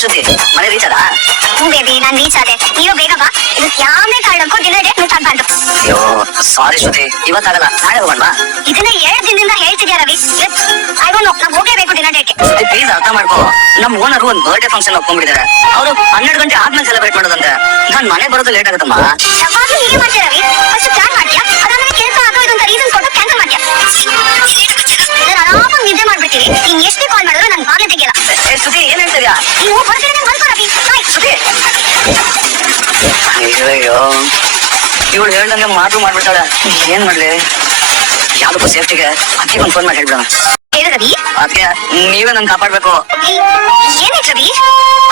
ಶ್ರುತಿ ಮನೆ ರೀಚ್ ಅದ? ಬೇಬಿ ನಾನ್ ರೀಚ್ ಆದೆ. ನೀವು ಬೇಗ ಬಾ. ಇದಕ್ಕೆ ಯಾವುದೇ ಕಾರಣಕ್ಕೂ ಡಿಲೇ ಡೇಟ್ ಮಿಸ್ ಆಗ್ಬಾರ್ದು. ಅಯ್ಯೋ ಸಾರಿ ಶ್ರುತಿ, ಇವತ್ತಾಗಲ್ಲ, ನಾಳೆ ಹೋಗೋಣವಾ? ಇದನ್ನ 2 ದಿನದಿಂದ ಹೇಳ್ತಿದ್ಯಾ ರವಿ. ಐ ಡೋಂಟ್ ನೋ, ನಾವು ಹೋಗಲೇಬೇಕು ಡಿಲೇ ಡೇಟ್ಗೆ. ಶ್ರುತಿ ಪ್ಲೀಸ್ ಅರ್ಥ ಮಾಡ್ಕೋ. ನಮ್ ಓನರ್ ಒಂದು ಬರ್ಡೇ ಫಂಕ್ಷನ್ ಒಪ್ಕೊಂಡ್ಬಿಟ್ಟಿದ್ದಾರೆ. ಅವರು 12 ಗಂಟೆ ಆದ್ಮೇಲೆ ಸೆಲೆಬ್ರೇಟ್ ಮಾಡೋದಂತೆ. ನಾನ್ ಮನೆ ಬರೋದು ಲೇಟ್ ಆಗುತ್ತಮ್ಮ. ಯಾವಾಗ್ಲೂ ಹೀಗೆ ಮಾಡ್ತೀಯ ರವಿ. ಫಸ್ಟ್ ಪ್ಲಾನ್ ಮಾಡ್ತೀಯಾ, ಅದಾದ್ಮೇಲೆ ಕೆಲಸ ಆಗೋ ಇದೊಂದು ರೀಸನ್ ಕೊಟ್ಟು ಕ್ಯಾನ್ಸಲ್ ಮಾಡ್ತೀಯಾ. ನಾನು ಆರಾಮಾಗಿ ನಿದ್ದೆ ಮಾಡ್ಬಿಡ್ತೀನಿ. ನೀನ್ ಎಷ್ಟೇ ಕಾಲ್ ಮಾಡಿದ್ರು ನನ್ ಬಾಗ್ಲೇ ತೆಗಿಯಲ್ಲ. ಶ್ರುತಿ ಏನ್ ಹೇಳ್ತಿದ್ಯಾ? ನೀವು ಹೊರಗಡೆ ಮಲ್ಕೋ ರವಿ. ಶ್ರುತಿ ಅಯ್ಯೋ ಇವಳು ಹೇಳ್ದಂಗೆ ಮಾತು ಮಾಡ್ಬಿಡ್ತಾಳೆ. ಏನ್ ಮಾಡ್ಲಿ? ಯಾವ್ದಕ್ಕೂ ಸೇಫ್ಟಿಗೆ ಅಕ್ಕಿ ಒಂದು ಫೋನ್ ಮಾಡಿ ಹೇಳ್ಬಿಡೋಣ. ಹೇಳು ರವಿ. ಅದಕ್ಕೆ ನೀವೇ ನನ್ ಕಾಪಾಡ್ಬೇಕು. ಏನಾಯ್ತು ರವಿ?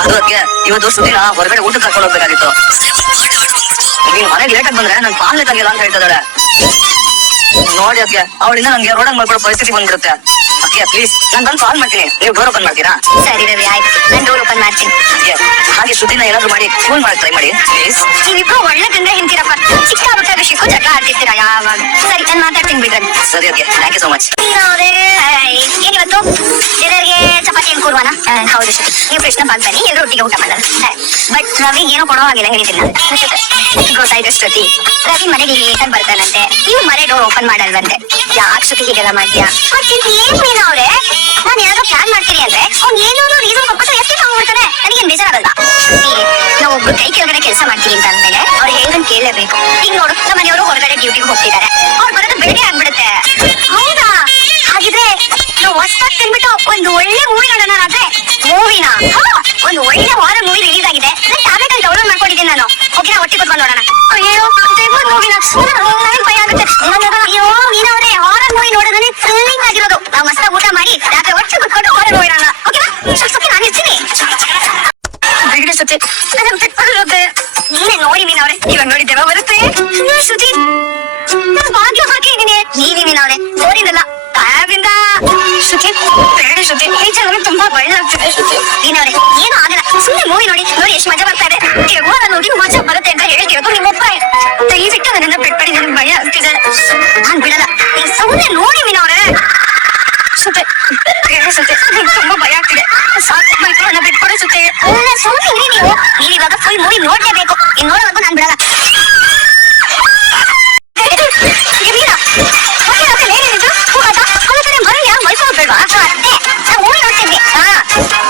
ಅದು ಅದಕ್ಕೆ ಇವತ್ತು ಶ್ರುತಿನ ಹೊರಗಡೆ ಊಟಕ್ಕೆ ಕರ್ಕೊಂಡು ಹೋಗ್ಬೇಕಾಗಿತ್ತು. ನೀನ್ ಮನೆಗೆ ಲೇಟ್ ಆಗಿ ಬಂದ್ರೆ ನನ್ ಪಾಲನೆ ತಂಗಿಲ್ಲ ಅಂತ ಹೇಳ್ತಿದ್ದಾಳೆ. ನೋಡಿ ಅದಕ್ಕೆ ಅವಳಿಂದ ನಂಗೆ ರೋಡಂಗ್ ಮಾಡ್ಕೊಳ್ಳೋ ಪರಿಸ್ಥಿತಿ ಬಂದ್ಬಿಡುತ್ತೆ. ಅದಕ್ಕೆ ಪ್ಲೀಸ್ ನಾನು ಬಂದು ಕಾಲ್ ಮಾಡ್ತೀನಿ, ನೀವು ಡೋರ್ ಓಪನ್ ಮಾಡ್ತೀರಾ? ಸರಿ ರವಿ ಆಯ್ತು, ನಾನು ಡೋರ್ ಓಪನ್ ಮಾಡ್ತೀನಿ. ಹಾಗೆ ಶ್ರುತಿನ ಏನಾದ್ರು ಮಾಡಿ ಫೋನ್ ಮಾಡಕ್ ಟ್ರೈ ಮಾಡಿ ಪ್ಲೀಸ್. ನೀವಿಬ್ರು ಒಳ್ಳೆ ಗಂಡ ಹೆಂಡ್ತಿರಪ್ಪ. ಚಿಕ್ಕ ಪುಟ್ಟ ವಿಷಯಕ್ಕೂ ಜಗಳ ಆಡ್ತಿರ್ತೀರಾ ಯಾವಾಗ. ಸರಿ ನಾನು ಮಾತಾಡ್ತೀನಿ ಬಿಡ್ರಿ. ಸರಿ okay, thank you so much. ಏನಿವತ್ತು ಡಿನ್ನರ್ಗೆ ಚಪಾತಿ ಏನ್ ಕೂರ್ವಾನ? ಹೌದು ಶ್ರುತಿ, ನೀವು ಕೃಷ್ಣ ಬಾಗ್ ಬನ್ನಿ, ಎಲ್ಲರೂ ಒಟ್ಟಿಗೆ ಊಟ ಮಾಡೋಣ. ಬಟ್ ರವಿ ಏನೋ ಕೊಡೋ ಹಾಗಿಲ್ಲ, ಹೇಳಿದ್ದೀನಿ ನಾನು. ಗೊತ್ತಾಯ್ತು ಶ್ರುತಿ, ರವಿ ಮನೆಗೆ ಲೇಟಾಗಿ ಬರ್ತಾನಂತೆ, ನೀವು ಮನೆ ಡೋರ್ ಓಪನ್ ಮಾಡಲ್ವಂತೆ. ಯಾಕೆ ಶ್ರುತಿ ಹೀಗೆಲ್ಲ ಮಾಡ್ತೀಯಾ? ಏನ್ ಮೀನಾ ಅವ್ರೆ, ನಾನು ಏನಾದ್ರು ಪ್ಲಾನ್ ಮಾಡ್ತೀನಿ ಅಂದ್ರೆ ಅವ್ನು ಏನೋ ರೀಸನ್ ಕೊಟ್ಬಿಟ್ಟು ಎಸ್ಕೇಪ್ ಆಗ್ಬಿಡ್ತಾನೆ. ನನಗೇನ್ ಬೇಜಾರಾಗಲ್ಲ. ಶ್ರುತಿ, ನಾವು ಒಬ್ರು ಕೈ ಕೆಳಗಡೆ ಕೆಲಸ ಮಾಡ್ತೀವಿ ಅಂತ ಅಂದ್ಮೇಲೆ ಅವ್ರು ಹೇಳ್ದಂಗೆ ಕೇಳಲೇಬೇಕು. ಈಗ ನೋಡು, ನಮ್ಮ ಮನೆಯವರು ಹೊರಗಡೆ ಡ್ಯೂಟಿಗೆ ಹೋಗ್ತಿದ್ದಾರೆ, ಅವ್ರು ಬರೋದು ಬೆಳಗ್ಗೆ ಆಗ್ಬಿಡುತ್ತೆ. ಹೌದಾ? ಹಾಗಿದ್ರೆ ನಾವು ಹೊಸ್ತಾಗಿ ತಿನ್ಬಿಟ್ಟು ಒಂದು ಒಳ್ಳೆ ಮೂವಿ ನೋಡೋಣ. ಆದ್ರೆ ಮೂವಿನ ಒಂದು ಒಳ್ಳೆ ಹಾರರ್ ಮೂವಿ ರಿಲೀಸ್ ಆಗಿದೆ, ಟ್ಯಾಬ್ಲೆಟ್ ಅಲ್ಲಿ ಡೌನ್ಲೋಡ್ ಮಾಡ್ಕೊಂಡಿದ್ದೀನಿ ನಾನು. ಓಕೆನಾ, ಒಟ್ಟಿಗೆ ಕೂತ್ಕೊಂಡು ನೋಡೋಣ. ಅಯ್ಯೋ ಮೂವಿನ ನನಗೆ ಭಯ ಆಗುತ್ತೆ. ಅಯ್ಯೋ ಮೀನವ್ರೆ, ಹಾರರ್ ಮೂವಿ ನೋಡೋದನ್ನೇ ಥ್ರಿಲ್ಲಿಂಗ್ ಆಗಿರೋದು. ನಾವು ಮಸ್ತಾಗಿ ಊಟ ಮಾಡಿ ರಾತ್ರಿ ಒಟ್ಟಿಗೆ ಕೂತ್ಕೊಂಡು ಹಾರರ್ ಮೂವಿ ನೋಡೋಣ. ಓಕೆನಾ? ಸ್ವಲ್ಪ ನಾನು ಇರ್ತೀನಿ. ನೀನೇ ನೋಡಿ ಮೀನವ್ರೆ, ಇವಾಗ ನೋಡಿ ದೆವ್ವ ಬರುತ್ತೆ. ಶ್ರುತಿ ನಾನು ಬಾಗ್ಲ ಹಾಕಿದ್ದೀನಿ. ನೀವಿ ಮೀನವ್ರೆ ನೋಡಿದಲ್ಲ ತಾವಿಂದ. ಶ್ರುತಿ ಬೇಡ ಶ್ರುತಿ, ನಿಜ ನನಗೆ ತುಂಬಾ ಭಯ ಆಗ್ತಿದೆ. ಶ್ರುತಿ ಮೀನವ್ರೆ ಏನು ಆಗಲ್ಲ, ಸುಮ್ಮನೆ ಮೂವಿ ನೋಡಿ ನೋಡಿ ಎಷ್ಟು ಮಜಾ ಬರ್ತಾ ಇದೆ. ದೆವ್ವ ನೋಡಿ ಮಜಾ ಬರುತ್ತೆ ಅಂತ ಹೇಳ್ತಿರೋದು ನಿಮ್ಮಪ್ಪ. ದಯವಿಟ್ಟು ನನ್ನನ್ನ ಬಿಟ್ಬಿಡಿ, ನನಗೆ ಭಯ ಆಗ್ತಿದೆ. ನಾನ್ ಬಿಡಲ್ಲ, ನೀವು ಸುಮ್ಮನೆ ನೋಡಿ ಮೀನವ್ರೆ. ಶ್ರುತಿ ಬೇಡ ಶ್ರುತಿ, ನನಗೆ ತುಂಬಾ ಭಯ ಆಗ್ತಿದೆ. ಸಾಕು, ಮೈಕ್ರೋನ ಬಿಟ್ಕೊಡಿ ಶ್ರುತಿ. ಸುಮ್ಮನೆ ಇರಿ ನೀವು. ನೀವಿವಾಗ ಫುಲ್ ಮೂವಿ ನೋಡ್ಲೇಬೇಕು. ಇನ್ನು ನೋಡೋವರೆಗೂ ನಾನು ಬಿಡಲ್ಲ.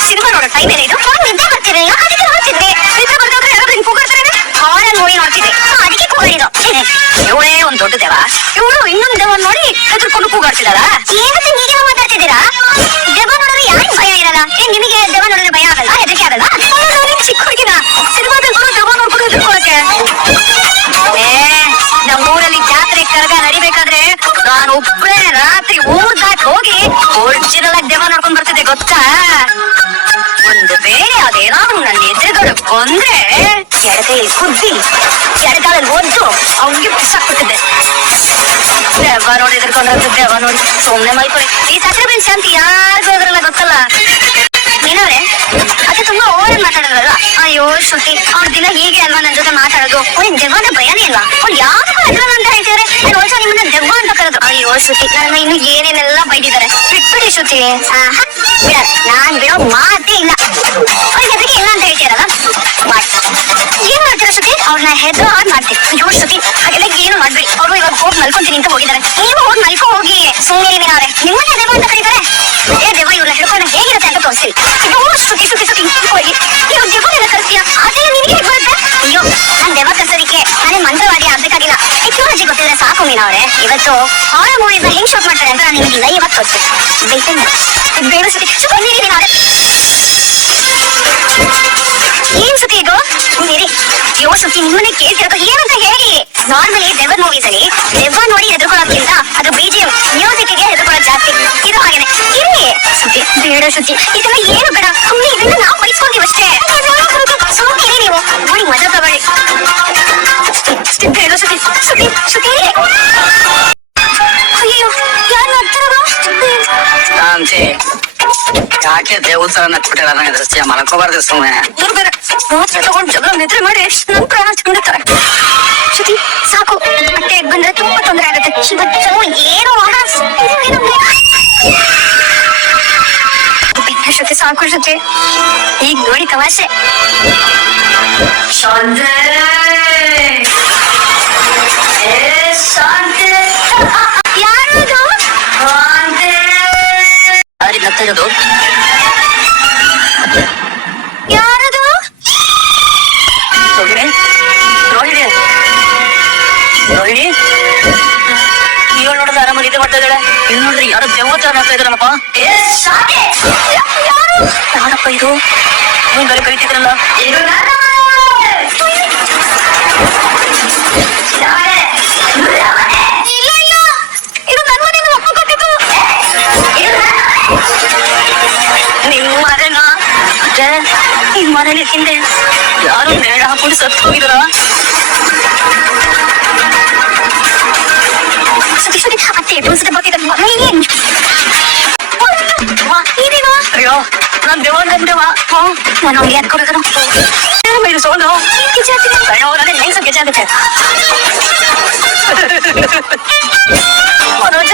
ಸಿನಿಮಾ ನೋಡೋ ಟೈಮ್ ಏನಿದು? ನಿದ್ದೆ ಬರ್ತಿದೆ, ಅದಕ್ಕೆ ನೋಡ್ತಿದ್ವಿ. ನಿದ್ದೆ ಬರ್ತಾದ್ರೆ ಯಾರಾದ್ರೂ ಕೂಗಾಡ್ತಾರೆ. ಹಾರರ್ ಮೂವಿ ನೋಡ್ತಿದ್ವಿ, ಅದಕ್ಕೆ ಕೂಗಾಡಿದ್ದು. ಇವಳೇ ಒಂದ್ ದೊಡ್ಡ ದೇವ, ಇವಳು ಇನ್ನೊಂದು ದೆವ್ವ ನೋಡಿ ಹೆದರ್ಕೊಂಡು ಕೂಗಾಡ್ತಿದಾರ. ಏನಂತ ಹೀಗೆ ಮಾತಾಡ್ತಿದ್ದೀರಾ? ದೆವ್ವ ನೋಡಿದ್ರೆ ಯಾರಿಗೂ ಭಯ ಇರಲ್ಲ. ಏನ್ ನಿಮಗೆ ದೆವ್ವ ನೋಡಿದ್ರೆ ಭಯ ಆಗಲ್ಲ, ಹೆದರಿಕೆ ಆಗಲ್ಲ? ಚಿಕ್ಕ ಹುಡುಗಿನ ಸಿನಿಮಾದಲ್ಲಿ ಕೂಡ ದೆವ್ವ ನೋಡ್ಕೊಂಡು ಹೆದರ್ಕೊಳಕ್ಕೆ. ನಮ್ಮೂರಲ್ಲಿ ಜಾತ್ರೆ ಕರಗ ನಡಿಬೇಕಾದ್ರೆ ನಾನು ಒಬ್ಬರೇ ರಾತ್ರಿ ಊರ್ ದಾಟ್ ಹೋಗಿ ಒರಿಜಿನಲ್ ಆಗಿ ದೆವ್ವ ನೋಡ್ಕೊಂಡ್ ಬರ್ತಿದ್ದೆ, ಗೊತ್ತಾ? ಒಂದು ಬೇರೆ ಅದೇನಾದ್ರು ನನ್ನ ಎದುರುಗಡೆ ಬಂದ್ರೆ ಎಡಗೈಯಲ್ಲಿ ಕುದ್ದಿ ಎಡಗಾಲಲ್ಲಿ ಒದ್ದು ಅವ್ನಿಗೆ ಬಿಸಾಕ್ಬಿಟ್ಟಿದ್ದೆ. ದೆವ್ವ ನೋಡಿ ಎದುರ್ಕೊಂಡು ದೆವ್ವ ನೋಡಿ ಸುಮ್ನೆ ಮಲ್ಕೊಳ್ಳಿ. ಈ ಸಕ್ಕರೆ ಬೆನ್ ಶಾಂತಿ ಯಾರಿಗೂ ಹೋದ್ರಲ್ಲ, ಗೊತ್ತಲ್ಲ ಮೀನವ್ರೆ. ಅದೇ ತುಂಬಾ ಓವರ್ ಮಾತಾಡೋದಲ್ಲ. ಅಯ್ಯೋ ಶ್ರುತಿ, ಅವ್ರ ದಿನ ಹೀಗೆ ಅಲ್ವಾ ನನ್ ಜೊತೆ ಮಾತಾಡೋದು? ಅವ್ನಿಗೆ ದೆವ್ವನ ಭಯನೇ ಇಲ್ವಾ? ಅವ್ರು ಯಾವ್ದಕ್ಕೂ ಹೆದರಲ್ಲ ಅಂತ ಹೇಳ್ತಿದಾರೆ. ನಾನು ನಿಮ್ಮನ್ನ ದೆವ್ವ ಅಂತ ಕರೆದ್ರು. ಅಯ್ಯೋ ಶ್ರುತಿ, ನನ್ನ ಇನ್ನು ಏನೇನೆಲ್ಲ ಬೈದಿದ್ದಾರೆ. ಬಿಟ್ಬಿಡಿ ಶ್ರುತಿ. ಬಿಡ, ನಾನ್ ಬಿಡೋ ಮಾತೇ ಇಲ್ಲ. ಅವ್ರಿಗೆ ಹೆದರಿಕೆ ಇಲ್ಲ ಅಂತ ಹೇಳ್ತೀರಲ್ಲ, ಮಾಡಿ. ಏನ್ ಮಾಡ್ತೀರಾ ಶ್ರುತಿ? ಅವ್ರನ್ನ ಹೆದ್ರು ಹಾಗೆ ಮಾಡ್ತೀನಿ. ಅಯ್ಯೋ ಶ್ರುತಿ, ಹಾಗೆಲ್ಲ ಏನು ಮಾಡ್ಬೇಡಿ. ಅವರು ಇವಾಗ ಹೋಗಿ ಮಲ್ಕೊಂತೀನಿ ಅಂತ ಹೋಗಿದ್ದಾರೆ. ನೀವು ಹೋಗಿ ಮಲ್ಕೊ ಹೋಗಿ. ಸುಮ್ಮನೆ ಮೀನವ್ರೆ, ನಿಮ್ಮನ್ನೇ ದೆವ್ವ ಅಂತ ಕರೀತಾರೆ. ಏ ದೆವ್ವ ಇವ್ರನ್ನ ಹಿಡ್ಕೊಂಡು ಹೇಗಿರುತ್ತೆ ಅಂತ ತೋರಿಸ್ತೀನಿ. ಅಯ್ಯೋ ಶ್ರುತಿ ಶ್ರುತಿ ಶ್ರುತಿ ಹೋಗಿ ನೀವು ದೆವ್ವನೆಲ್ಲ ಕರ್ತೀಯ, ಅದೇ ನಿನಗೆ ಬರುತ್ತೆ. ಅಯ್ಯೋ ನಾನ್ ದೆವ್ವ ಕರ್ಸೋದಿಕ್ಕೆ ನಾನೇ ಮಂತ್ರವಾದಿ ಆಗ್ಬೇಕಾಗಿಲ್ಲ. ಟೆಕ್ನಾಲಜಿ ಗೊತ್ತಿದ್ರೆ ಸಾಕು ಮೀನವ್ರೆ. ಇವತ್ತು ಹಾರರ್ ಮೂವೀಸ್ನ ಹೆಂಗ್ ಶೂಟ್ ಮಾಡ್ತಾರೆ ಅಂತ ನಾನು ನಿಮಗೆ ಲೈವ್ ಆಗಿ ತೋರಿಸ್ತೀನಿ. ಬೇಡ ಶ್ರುತಿ, ಬನ್ನಿ ಮೀನವ್ರೆ. ಏನ್ ಸುದ್ದಿ ಇದು? ನೀರಿ ಯೋ ಶ್ರುತಿ, ನಿಮ್ಮನ್ನೇ ಕೇಳ್ತಿರೋದು ಏನಂತ ಹೇಳಿ. ನಾರ್ಮಲಿ ದೆವ್ವದ ಮೂವೀಸ್ ಅಲ್ಲಿ ದೆವ್ವ ನೋಡಿ ಹೆದರ್ಕೊಳ್ಳೋಕ್ಕಿಂತ ಅದು BGM ಮ್ಯೂಸಿಕ್ಗೆ ಹೆದರ್ಕೊಳ್ಳೋದು ಜಾಸ್ತಿ. ಇದು ಹಾಗೇನೆ ಇರ್ಲಿ. ಶ್ರುತಿ ಬೇಡ ಶ್ರುತಿ, ಇದೆಲ್ಲ ಏನು ಬೇಡ. ಸುಮ್ಮನೆ ಇದನ್ನ ನಾವು ಬಯಸ್ಕೊಂತೀವಿ ಅಷ್ಟೇ. ಸುಮ್ಮನೆ ನೀವು ನೋಡಿ ಮಜಾ ತಗೊಳ್ಳಿ. ಬೇಡ ಶ್ರುತಿ ಶ್ರುತಿ ಶ್ರುತಿ. ಅಯ್ಯೋ ಯಾರು ಮಾಡ್ತಾರೋ? ಯಾಕೆ ದೇವ್ರ ತರ ನಟ್ಬಿಟ್ಟಿಲ್ಲ ನಂಗೆ ದೃಷ್ಟಿಯ ಮಲ್ಕೋಬಾರ್ದು ಸುಮ್ಮನೆ. ಮಾತ್ರ ತಗೊಂಡು ಜಗಳ ನಿದ್ರೆ ಮಾಡಿ ನನ್ ಪ್ರಾಣ ತಿಂದಿರ್ತಾರೆ. ಶ್ರುತಿ ಸಾಕು, ಹೊಟ್ಟೆ ಬಂದ್ರೆ ತುಂಬಾ ತೊಂದರೆ ಆಗುತ್ತೆ. ಏನು ಶ್ರುತಿ ಸಾಕು ಶ್ರುತಿ, ಈಗ ನೋಡಿ ತಮಾಷೆ. ಶಾಂತಿ ಶಾಂತಿ ಯಾರದು? ಯಾರಿಗೆ ನಗ್ತಾ ಇರೋದು? ಯಾರದು? ರೋಹಿಣಿ, ರೋಹಿಣಿ, ರೋಹಿಣಿ, ಇವಳು ನೋಡಿದ್ರೆ ಆರಾಮ ನಿದ್ದೆ ಮಾಡ್ತಾ ಇದ್ದಾಳೆ. ಇಲ್ಲಿ ನೋಡಿದ್ರೆ ಯಾರೋ ದೇವತರ ಆಗ್ತಾ ಇದ್ದಾರಲ್ಲಪ್ಪ. ಯಾರಪ್ಪ ಇದು? ನೀನ್ ಬೇರೆ ಕರಿತಿದ್ರಲ್ಲ. ನಿಮ್ಮ ಮನೆನಾ? ಈ ಮನೇಲಿ ಹಿಂದೆ ಯಾರು ನೇಣ ಹಾಕೊಂಡು ಸತ್ತು ಹೋಗಿದಾರ? ಅತ್ತೆ ಬರ್ತಿದ್ದ ಅಯ್ಯೋ, ನಾನ್ ದೇವ ನಾನು ಅವ್ರಿಗೆ ಯಾಕೆ ಕೊಡೋದು? ಇದು ಸೌಂಡು ಅಯ್ಯೋ, ನಾನೇ ಹೆಂಗ್ ಗೆಜೆ ಆಗುತ್ತೆ. ಮನೋಜ,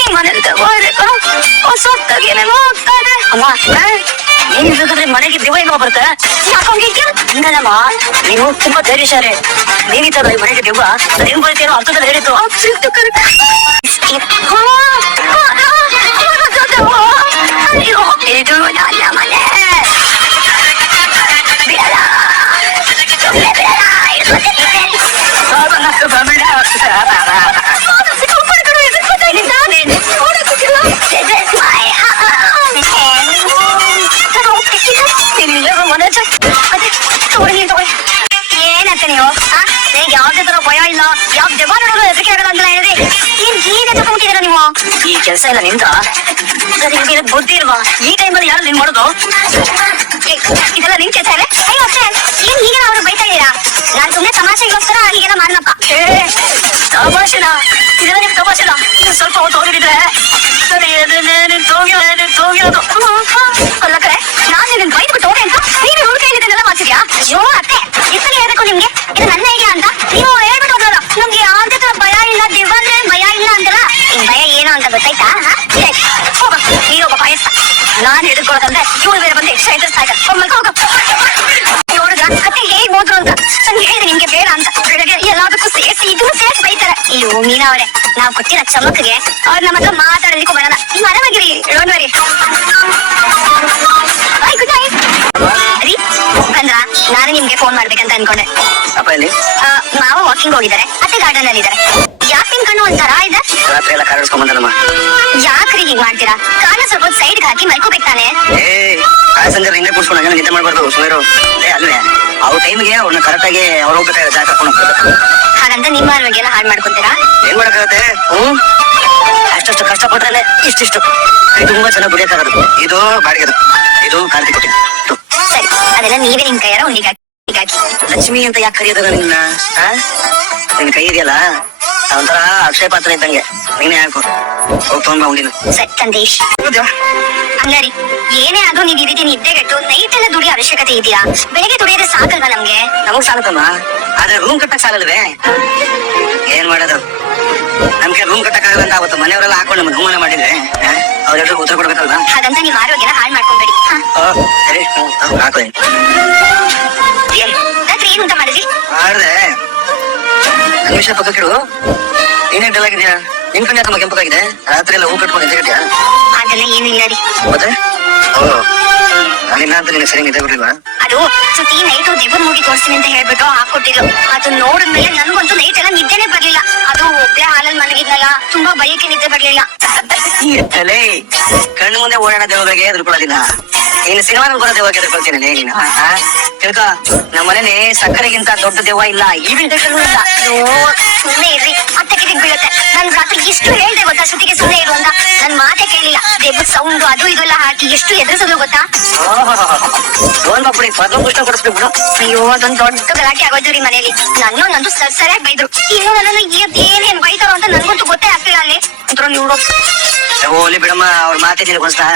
ಈ ಮನೇಲಿ ಹೊಸದಾಗಿ ಏನೇನೋ ಆಗ್ತಾ ಇದೆ. ಅಮ್ಮ, ನೀನ್ ಇರ್ಬೇಕಾದ್ರೆ ಮನೆಗೆ ದಿವ ಏನೋ ಬರುತ್ತೆ. ಯಾಕೋಗಿದ್ಯಾ? ಹಂಗಲ್ಲಮ್ಮ, ನೀನು ತುಂಬಾ ಧೈರ್ಯಶಾಲಿ. ನೀನಿತ್ತಲ್ಲ ಈ ಮನೆಗೆ ದಿವ್ವ, ನಿನ್ ಬರೀತೇನೋ ಅರ್ಥದಲ್ಲಿ ಹೇಳಿತ್ತು. ಇದು ನನ್ನ ಮನೆ. ಬಿಡಲ್ಲ, ಏನಂತ ನೀವು? ನಿಮ್ಗೆ ಯಾವ್ದೇ ತರ ಭಯ ಇಲ್ಲ, ಯಾವ ದೆವ್ವ ನೋಡೋದು ಹೆದರಿಕೆ ಆಗಲ್ಲ ಅಂತ ಹೇಳಿದ್ರೆ ಏನ್ ಹೀಗೆ ತಗೊಂಡಿದ್ದೀರಾ ನೀವು? ಈ ಕೆಲಸ ಎಲ್ಲ ನಿಂತ ನಿಮ್ಗೆ ಬುದ್ಧಿ ಇಲ್ವಾ? ಈ ಟೈಮಲ್ಲಿ ಯಾರು ನಿನ್ ಮಾಡೋದು? ಇದೆಲ್ಲ ನಿನ್ ಕೆಲಸ ಇದೆ. ಅಯ್ಯೋ ಅಷ್ಟೇ, ಏನ್ ಈಗ ಅವ್ರು ಬೈತಾ ಇದ್ದೀರಾ? ನಾನ್ ಸುಮ್ನೆ ತಮಾಷೆಗೋಸ್ಕರ ಹೀಗೆಲ್ಲ ಮಾಡನಪ್ಪ. ತಮಾಷೆನ? ಇದೆಲ್ಲ ನಿಮ್ ತಮಾಷೆನ? ಇನ್ನು ಸ್ವಲ್ಪ ಹೊತ್ತು ಹೋಗಿದ್ರೆ ಅಲ್ಲ ಕರೆ, ನಾನು ನಿನ್ನ ಬೈದ್ಬಿಟ್ಟು ಹೋದೆ ಅಂತ ನೀವೇ ಹುಡುಗ ಇದನ್ನೆಲ್ಲ ಮಾಡ್ತಿದ್ಯಾ? ಅಯ್ಯೋ ಅತ್ತೆ, ಇಷ್ಟಲ್ಲಿ ಹೇಳ್ಬೇಕು ನಿಮ್ಗೆ, ಇದು ನನ್ನ ಐಡಿಯಾ ಅಂತ ನೀವು ಹೇಳ್ಬಿಟ್ಟು ಹೋದ್ರಲ್ಲ. ನಮ್ಗೆ ಯಾವ್ದೇ ತರ ಭಯ ಇಲ್ಲ, ದಿವ್ವ ಅಂದ್ರೆ ಭಯ ಇಲ್ಲ ಅಂತಲ್ಲ. ನಿಮ್ ಭಯ ಏನು ಅಂತ ಗೊತ್ತಾಯ್ತಾ? ಹೋಗ, ನೀನೊಬ್ಬ ಭಯಸ್ತ. ನಾನ್ ಹಿಡಿದುಕೊಳ್ಳೋದಂದ್ರೆ ಇವಳು ಬೇರೆ ಬಂದು ಎಕ್ಸ್ಟ್ರಾ ಎದುರಿಸ್ತಾ ಇದ್ದಾರೆ. ಹೋಗ ನೋಡಿದ್ರ ಕತೆ ಹೇಗ್ ಹೋದ್ರು ಅಂತ ನಂಗೆ ಹೇಳಿದೆ ನಿಮ್ಗೆ ಬೇಡ ಅಂತ. ಬೆಳಗ್ಗೆ ಎಲ್ಲದಕ್ಕೂ ಸೇರಿಸಿ ಇದನ್ನು ಸೇರಿಸಿ ಬೈತಾರೆ. ಅಯ್ಯೋ ಮೀನಾ ಅವರೇ, ನಾವ್ ಕೊಟ್ಟಿರೋ ಚಮಕ್ಗೆ ಅವ್ರು ನಮ್ಮ ಹತ್ರ ಮಾತಾಡೋದಕ್ಕೂ ಬರಲ್ಲ. ನೀವು ಆರಾಮಾಗಿರಿ, don't worry. Bye, good night. ರೀ ಅಂದ್ರ ನಾನು ನಿಮ್ಗೆ ಫೋನ್ ಮಾಡ್ಬೇಕಂತ ಅನ್ಕೊಂಡೆ. ಅಪ್ಪ ಇಲ್ಲಿ ಮಾವ ವಾಕಿಂಗ್ ಹೋಗಿದ್ದಾರೆ, ಅತ್ತೆ ಗಾರ್ಡನ್ ಅಲ್ಲಿ ಇದ್ದಾರೆ. ಯಾಕೆ ನಿಮ್ ಕಣ್ಣು ಒಂಥರ ಇದೆ? ರಾತ್ರಿ ಎಲ್ಲ ಕಾರಿಸ್ಕೊಂಡ್ ಬಂದನಮ್ಮ. ಯಾಕ್ರಿ ಹೀಗ್ ಮಾಡ್ತೀರಾ? ಕಾರಣ ಸ್ವಲ್ಪ ಸೈಡ್ಗೆ ಹಾಕಿ ಮಲ್ಕೋಬೇಕು ತಾನೆ? ಸಂಜೆ ಹಿಂದೆ ಕೂರ್ಸ್ಕೊಂಡು ಹಂಗೆ ನಿದ್ದೆ ಮಾಡ್ಬಾರ್ದು. ಸುಮಾರು ಅಲ್ವೇ ಅವ್ರ ಟೈಮ್ಗೆ ಅವ್ರನ್ನ ಕರೆಕ್ಟ್ ಆಗಿ ಅವ್ರು ಹೋಗ್ಬೇಕಾದ್ರೆ ಜಾಗ ಕರ್ಕೊಂಡು ಹೋಗ್ಬೇಕು. ಹಾಗಂತ ನಿಮ್ಮ ಆರೋಗ್ಯ ಹಾಳು ಮಾಡ್ಕೊಂತೀರಾ? ಏನ್ ಮಾಡಕ್ಕಾಗತ್ತೆ? ಅಷ್ಟಷ್ಟು ಕಷ್ಟಪಟ್ರೆ ಇಷ್ಟಿಷ್ಟು ತುಂಬಾ ಚೆನ್ನಾಗಿ ಬಿಡಿಯಕ್ಕಾಗದು. ಇದು ಬಾಡಿಗೆದು, ಇದು ಕಾರ್ತಿಕ್ ಕೊಟ್ಟಿ. ಸರಿ, ಅದೆಲ್ಲ ನೀವೇ ನಿಮ್ ಕೈಯಾರ ಹೀಗಾಗಿ ಲಕ್ಷ್ಮಿ ಅಂತ ಯಾಕೆ ಕರೆಯೋದ ನಿನ್ನ? ನಿನ್ ಕೈ ಇದೆಯಲ್ಲ ಒಂಥರ ಅಕ್ಷಯ ಪಾತ್ರ ಇದ್ದಂಗೆ. ನೀನೇ ಹಾಕು, ಹೋಗ್ ತಗೊಂಡ್ ಬಾ ಉಂಡಿನ. ಸರಿ ಸಂದೇಶ್. ಹಂಗಾರಿ ಏನೇ ಆದ್ರೂ ನೀವ್ ಈ ರೀತಿ ನಿದ್ದೆಗೆಟ್ಟು ನೈಟ್ ಎಲ್ಲ ದುಡಿಯೋ ಅವಶ್ಯಕತೆ ಇದೆಯಾ? ಬೆಳಿಗ್ಗೆ ದುಡಿಯೋದೇ ಸಾಕಲ್ವಾ ನಮ್ಗೆ? ನಮಗ್ ಸಾಲತ್ತಮ್ಮ, ಆದ್ರೆ ರೂಮ್ ಕಟ್ಟಕ್ ಸಾಲಲ್ವೇ? ಏನ್ ಮಾಡೋದು? ನಮ್ಗೆ ರೂಮ್ ಕಟ್ಟಕ್ಕಾಗಲ್ಲ ಅಂತ ಅವತ್ತು ಮನೆಯವರೆಲ್ಲ ಹಾಕೊಂಡು ನಮ್ಗೆ ಅವಮಾನ ಮಾಡಿದ್ರೆ ಅವ್ರೆಲ್ಲರೂ ಉತ್ತರ ಕೊಡ್ಬೇಕಲ್ವಾ? ಹಾಗಂತ ನೀವ್ ಆರೋಗ್ಯನ ಹಾಳು ಮಾಡ್ಕೊಂಬೇಡಿ. ಸರಿ, ಹಾಕೋದಿ. ರಾತ್ರಿ ಏನ್ ಊಟ ಮಾಡಿದ್ರಿ? ಮಾಡ್ದೆ ನಿಮಿಷ ಪಕ್ಕ ಕೇಳು. ಏನೇ ಡಲ್ ಆಗಿದ್ಯಾ? ನಿಮ್ ಕಣ್ಣೆ ತಮ್ಮ ಕೆಂಪಕ್ಕಾಗಿದೆ. ರಾತ್ರಿ ಎಲ್ಲ ಹೂ ಕಟ್ಕೊಂಡು ಎದ್ದಿರ್ತೀಯ? ಅದೆಲ್ಲ ಏನಿಲ್ಲ ರೀ. ಮತ್ತೆ ಅಲ್ಲಿನ ಅಂತ ನಿನಗೆ ಸರಿ ನಿದ್ದೆ ಬರ್ಲಿಲ್ವಾ? ಅದು ಸುತ್ತಿ ನೈಟ್ ದೇವರ್ ಮೂವಿ ತೋರಿಸ್ತೀನಿ ಅಂತ ಹೇಳ್ಬಿಟ್ಟು ಹಾಕೊಟ್ಟಿದ್ರು. ಅದು ನೋಡಿದ್ಮೇಲೆ ನನ್ಗಂತೂ ನೈಟ್ ಎಲ್ಲ ನಿದ್ದೆನೆ ಬರ್ಲಿಲ್ಲ. ಅದು ಒಬ್ಬಳೆ ಹಾಲಲ್ಲಿ ಮಲಗಿದ್ನಲ್ಲ, ತುಂಬಾ ಭಯಕ್ಕೆ ನಿದ್ದೆ ಬರ್ಲಿಲ್ಲ. ಅಲೇ ಕಣ್ಣು ಮುಂದೆ ಓಡಾಡೋ ದೇವಗಳಿಗೆ ಎದುರ್ಕೊಳ್ಳೋದಿಲ್ಲ, ಇನ್ನು ಸಿನಿಮಾನಲ್ಲಿ ಬರೋ ದೇವಕ್ಕೆ ಎದುರ್ಕೊಳ್ತೀನಿ ನೀನು. ತಿಳ್ಕೊ, ನಮ್ಮ ಮನೇಲಿ ಸಕ್ಕರೆಗಿಂತ ದೊಡ್ಡ ದೆವ್ವ ಇಲ್ಲ, ಈ ಬಿಲ್ಡರ್ಗಳು ಇಲ್ಲ. ಸುಮ್ಮನೆ ಇರ್ರಿ, ಅತ್ತೆ ಕಿಟಿಕ್ ಬೀಳುತ್ತೆ. ನನ್ ರಾತ್ರಿ ಎಷ್ಟು ಹೇಳ್ದೆ ಗೊತ್ತಾ ಶ್ರುತಿಗೆ ಸುಮ್ಮನೆ ಇರು ಅಂತ? ನನ್ ಮಾತೆ ಕೇಳಿಲ್ಲ. ದೇವ್ರ ಸೌಂಡ್ ಅದು ಇದೆಲ್ಲ ಹಾಕಿ ಎಷ್ಟು ಎದುರಿಸೋದು ಗೊತ್ತಾ? ಫೋನ್ ಮಾಡ್ಬಿಡಿ, ಪದ ಪುಷ್ಟ ಕೊಡಿಸ್ಬಿಡು. ಅಯ್ಯೋ, ಅದೊಂದು ದೊಡ್ಡ ಗಲಾಟೆ ಆಗೋಯ್ತು ರೀ ಮನೇಲಿ. ನಂದು ಸರಿಯಾಗಿ ಬೈದ್ರು. ಇನ್ನು ನನ್ನನ್ನು ಏನೇನ್ ಬೈತಾರೋ ಅಂತ ನನ್ಗಂತೂ ಗೊತ್ತೇ ಆಗ್ತಿಲ್ಲ. ಅಲ್ಲಿ ಒಂಥರ ನೀವು ಓಲಿ ಬಿಡಮ್ಮ, ಅವ್ರ ಮಾತೆ ತಿಳ್ಕೊಳ್ತಾ.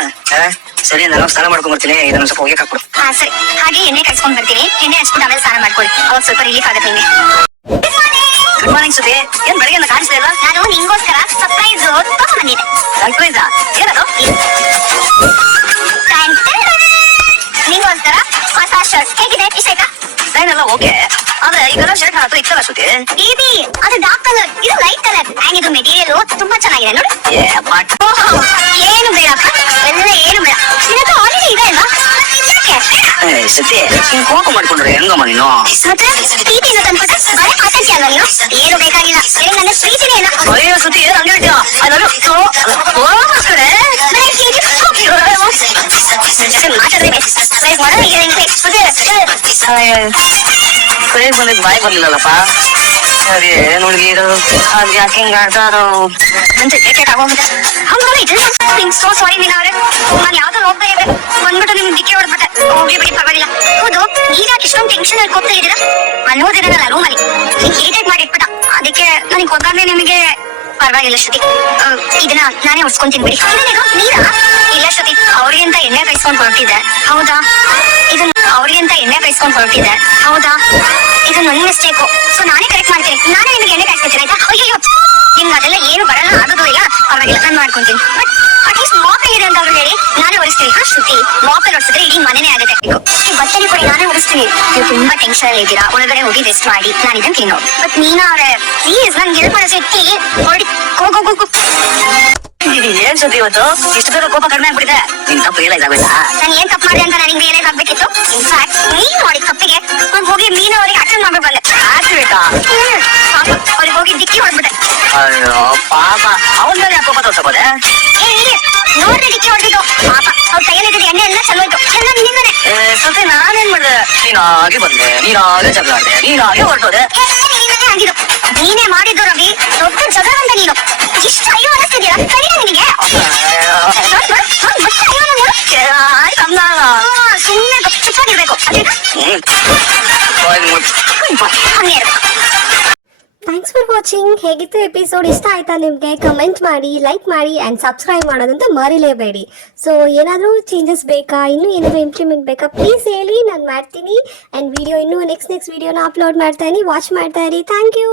ಸರಿ, ನಾನು ಸ್ನಾನ ಮಾಡ್ಕೊಂಡ್ ಬರ್ತೀನಿ. ಇದನ್ನ ಸ್ವಲ್ಪ ಹೋಗಿ ಹಾಕ್ಬಿಡು. ಹಾ ಸರಿ, ಹಾಗೆ ಎಣ್ಣೆ ಕಾಯಿಸ್ಕೊಂಡ್ ಬರ್ತೀನಿ. ಎಣ್ಣೆ ಹಚ್ಬಿಟ್ಟು ಆಮೇಲೆ ಸ್ನಾನ ಮಾಡ್ಕೊಳ್ಳಿ, ಅವಾಗ ಸ್ವಲ್ಪ ರಿಲೀಫ್ ಆಗುತ್ತೆ ನಿಮ್ಗೆ. ಗುಡ್ ಮಾರ್ನಿಂಗ್ ಸುದ್ದಿ. ಏನ್ ಬೆಳಗ್ಗೆ ಕಾಣಿಸ್ತಾ ಇಲ್ಲ? ನಾನು ನಿಂಗೋಸ್ಕರ ಸರ್ಪ್ರೈಸ್ ತಗೊಂಡ್ ಬಂದಿದ್ದೆ. ಸರ್ಪ್ರೈಸಾ? ಏನದು? ಥ್ಯಾಂಕ್ ಡಿಸೈನ್ ಎಲ್ಲ ಓಕೆ, ಆದ್ರೆ ಈ ಕಲರ್ ಶರ್ಟ್ ಹತ್ರ ಇತ್ತಲ್ಲ ಶ್ರುತಿ. ಬೇಬಿ ಅದು ಡಾರ್ಕ್ ಕಲರ್, ಇದು ಲೈಟ್ ಕಲರ್, ಅಂಡ್ ಇದು ಮೆಟೀರಿಯಲ್ ತುಂಬಾ ಚೆನ್ನಾಗಿದೆ ನೋಡಿ. ಏನು ಬೇಡ ಎಲ್ಲ ಏನು ಬೇಡ, ನಿನಗೆ ಆಲ್ರೆಡಿ ಇದೆ ಅಲ್ವಾ, ಶ್ರುತಿ ನೀನ್ ಕೋಪ ಮಾಡ್ಕೊಂಡ್ರೆ ಹೆಂಗಮ್ಮ ನೀನು? ಮತ್ತೆ ಪ್ರೀತಿಯಿಂದ ತಂದ್ಕೊಟ್ಟ ಬರೀ ಮಾತಾಡ್ತಿ ಅಲ್ವಾ ನೀನು? ಏನು ಬೇಕಾಗಿಲ್ಲ, ನಿನಗೆ ನನ್ನ ಪ್ರೀತಿನೇ ಇಲ್ಲ. ಅಯ್ಯೋ ಶ್ರುತಿ ಹಂಗೆ ಹೇಳ್ತೀಯ? ಕೈ ಬಂದಿದ್ ಬಾಯಿ ಬರ್ಲಿಲ್ಲಲ್ಲಪ್ಪ. ಸರಿ ನೋಡಿ ಅದ್ ಯಾಕೆ ಹಿಂಗ ಆಡ್ತಾರೋ ಮುಂಚೆ ಕೇಕ್ ಆಗೋಗಿದೆ. ಹಂಗಲ್ಲ ಇದು ಸೋ ಸಾರಿ ಮೀನಾ ಅವ್ರೆ, ನಾನು ಯಾವ್ದೋ ಹೋಗ್ತಾ ಇದ್ದೆ ಬಂದ್ಬಿಟ್ಟು ನಿಮ್ಗೆ ಡಿಕ್ಕಿ ಹೊಡ್ಬಿಟ್ಟೆ. ಹೋಗ್ಲಿ ಬಿಡಿ ಪರವಾಗಿಲ್ಲ. ಹೌದು, ನೀವ್ಯಾಕೆ ಇಷ್ಟೊಂದು ಟೆನ್ಷನ್ ಅಲ್ಲಿ ಹೋಗ್ತಾ ಇದ್ದೀರಾ? ಅನ್ನೋದಿರಲ್ಲ ರೂಮಲ್ಲಿ ಹಿಂಗೆ ಹೇಟೇಟ್ ಮಾಡಿಟ್ಬಿಟ್ಟ, ಅದಕ್ಕೆ ನನಗೆ ಗೊತ್ತಾಗ್ಲೇ ನಿಮಗೆ ಪರವಾಗಿಲ್ಲ ಶ್ರುತಿ, ಇದನ್ನ ನಾನೇ ಉಡ್ಸ್ಕೊಂತೀನಿ ಬಿಡಿ. ನೀರಾ? ಇಲ್ಲ ಶ್ರುತಿ, ಅವ್ರಿಗೆ ಅಂತ ಎಣ್ಣೆ ಕಾಯಿಸ್ಕೊಂಡು ಹೊರಟಿದ್ದೆ. ಹೌದಾ? ಇದನ್ನ ಅವ್ರಿಗೆ ಅಂತ ಎಣ್ಣೆ ಕಾಯಿಸ್ಕೊಂಡು ಹೊರಟಿದ್ದೆ. ಹೌದಾ? ಇದು ನನ್ನ ಮಿಸ್ಟೇಕು, ಸೊ ನಾನೇ ಕರೆಕ್ಟ್ ಮಾಡ್ತೀನಿ. ನಾನೇ ನಿಮಗೆ ಎಣ್ಣೆ ಕಾಯಿಸ್ಕೊತೀನಿ ಆಯ್ತಾ? ಅಯ್ಯೋ ನಿಮ್ಗೆ ಅದೆಲ್ಲ ಏನು ಬರಲ್ಲ, ಆಗೋದು ಇಲ್ಲ, ಪರವಾಗಿಲ್ಲ ನಾನು ಮಾಡ್ಕೊಂತೀನಿ. ಬಟ್ ಅಟ್ಲೀಸ್ಟ್ ಮಾಪಲ್ ಇದೆ ಅಂತ ಅವ್ರು ಹೇಳಿ ನಾನೇ ಒರೆಸ್ತೀನಿ. ಹಾ ಶ್ರುತಿ, ಮಾಪಲ್ ಒರೆಸಿದ್ರೆ ಇಡೀ ಮನೆನೇ ಆಗುತ್ತೆ. ಈ ಬಟ್ಟೆಲಿ ಕೊಡಿ, ನಾನೇ ಒರೆಸ್ತೀನಿ. ನೀವು ತುಂಬಾ ಟೆನ್ಷನ್ ಅಲ್ಲಿ ಇದ್ದೀರಾ, ಒಳಗಡೆ ಹೋಗಿ ರೆಸ್ಟ್ ಮಾಡಿ, ನಾನು ಇದನ್ನ ಕ್ಲೀನ್ ಮಾಡಿ. ಬಟ್ ಮೀನಾ ಅವರೇ ಪ್ಲೀಸ್ ನನ್ಗೆ ಹೆಲ್ಪ್ ಮಾಡೋ ಸಿಟ್ಟಿ ಹೊರಡಿ. ಹೋಗು. ಏನ್ ಶ್ರುತಿ ಇವತ್ತು ಇಷ್ಟು ಬೇಗ ಕೋಪ ಕಡಿಮೆ ಆಗ್ಬಿಟ್ಟಿದೆ? ನಿನ್ ತಪ್ಪು ರಿಯಲೈಸ್ ಆಗ್ಬೇಡ. ನಾನು ಏನ್ ತಪ್ಪು ಮಾಡಿದೆ ಅಂತ ನನಗೆ ರಿಯಲೈಸ್ ಆಗ್ಬೇಕಿತ್ತು. ಇನ್ಫ್ಯಾಕ್ಟ್ ನೀನ್ ಮಾಡಿ ತಪ್ಪಿಗೆ ನಾನು ಹೋಗಿ ಮೀನಾ ಅವರಿಗೆ ಅಟೆಂಡ್ ಮಾಡ್ಬಿಟ್ಟು ಬಂದೆ. ಆಗ್ಬೇಕಾ? ಅವ್ರಿಗೆ ಹೋಗಿ ಡಿಕ್ಕಿ ಹೊಡ್ಬಿಟ್ಟೆ. ಅಯ್ಯೋ ಪಾಪ, ಅವನ ಮೇಲೆ ಯಾಕೆ ಕೋಪ ತೋರ್ಸಬೋದೆ? ನೋಡ್ರಿ ಡಿಕ್ಕಿ ಹೊಡೆದಿದ್ದು ಪಾಪ. ಅವ್ರ ಕೈಯಲ್ಲಿದ್ದ ಎಣ್ಣೆ ಎಲ್ಲ ಚೆಲ್ಲೋಯ್ತು, ಎಲ್ಲ ನಿನ್ನಿಂದನೇ. ಶ್ರುತಿ ನಾನೇನ್ ಮಾಡಿದೆ? ನೀನಾಗೆ ಬಂದೆ, ನೀನಾಗೆ ಜಗಳ ಆಡ್ದೆ, ನೀನಾಗೆ ಹೊರಟೋದೆ. ನಿನ್ನಿಂದನೇ ಆಗಿದ್ದು, ನೀನೇ ಮಾಡಿದ್ದು ರವಿ. ದೊಡ್ಡ ಜಗಳ ಅಂತ ನೀನು. ಇಷ್ಟು ಅಯ್ಯೋ ಅನ್ನಿಸ್ತಿದ್ದೀರಾ? ಸರಿನಾ ನಿನಗೆ? ಸುಮ್ಮನೆ ಚುಪ್ಪಾಗಿರ್ಬೇಕು. ಹಂಗೆ ಇರ್ಬೇಕು. Thanks for watching. ಹೇಗಿತ್ತು ಎಪಿಸೋಡ್? ಇಷ್ಟ ಆಯ್ತಾ ನಿಮಗೆ? ಕಮೆಂಟ್ ಮಾಡಿ, ಲೈಕ್ ಮಾಡಿ ಆ್ಯಂಡ್ ಸಬ್ಸ್ಕ್ರೈಬ್ ಮಾಡೋದಂತೂ ಮರಿಲೇಬೇಡಿ. ಸೊ ಏನಾದರೂ ಚೇಂಜಸ್ ಬೇಕಾ, ಇನ್ನೂ ಏನಾದರೂ ಇಂಪ್ರೂವ್ಮೆಂಟ್ ಬೇಕಾ, ಪ್ಲೀಸ್ ಹೇಳಿ, ನಾನು ಮಾಡ್ತೀನಿ. ಆ್ಯಂಡ್ ವಿಡಿಯೋ ಇನ್ನೂ ನೆಕ್ಸ್ಟ್ ವಿಡಿಯೋನ ಅಪ್ಲೋಡ್ ಮಾಡ್ತಾ ಇದ್ದೀನಿ, ವಾಚ್ ಮಾಡ್ತಾ ಇರಿ. Thank you.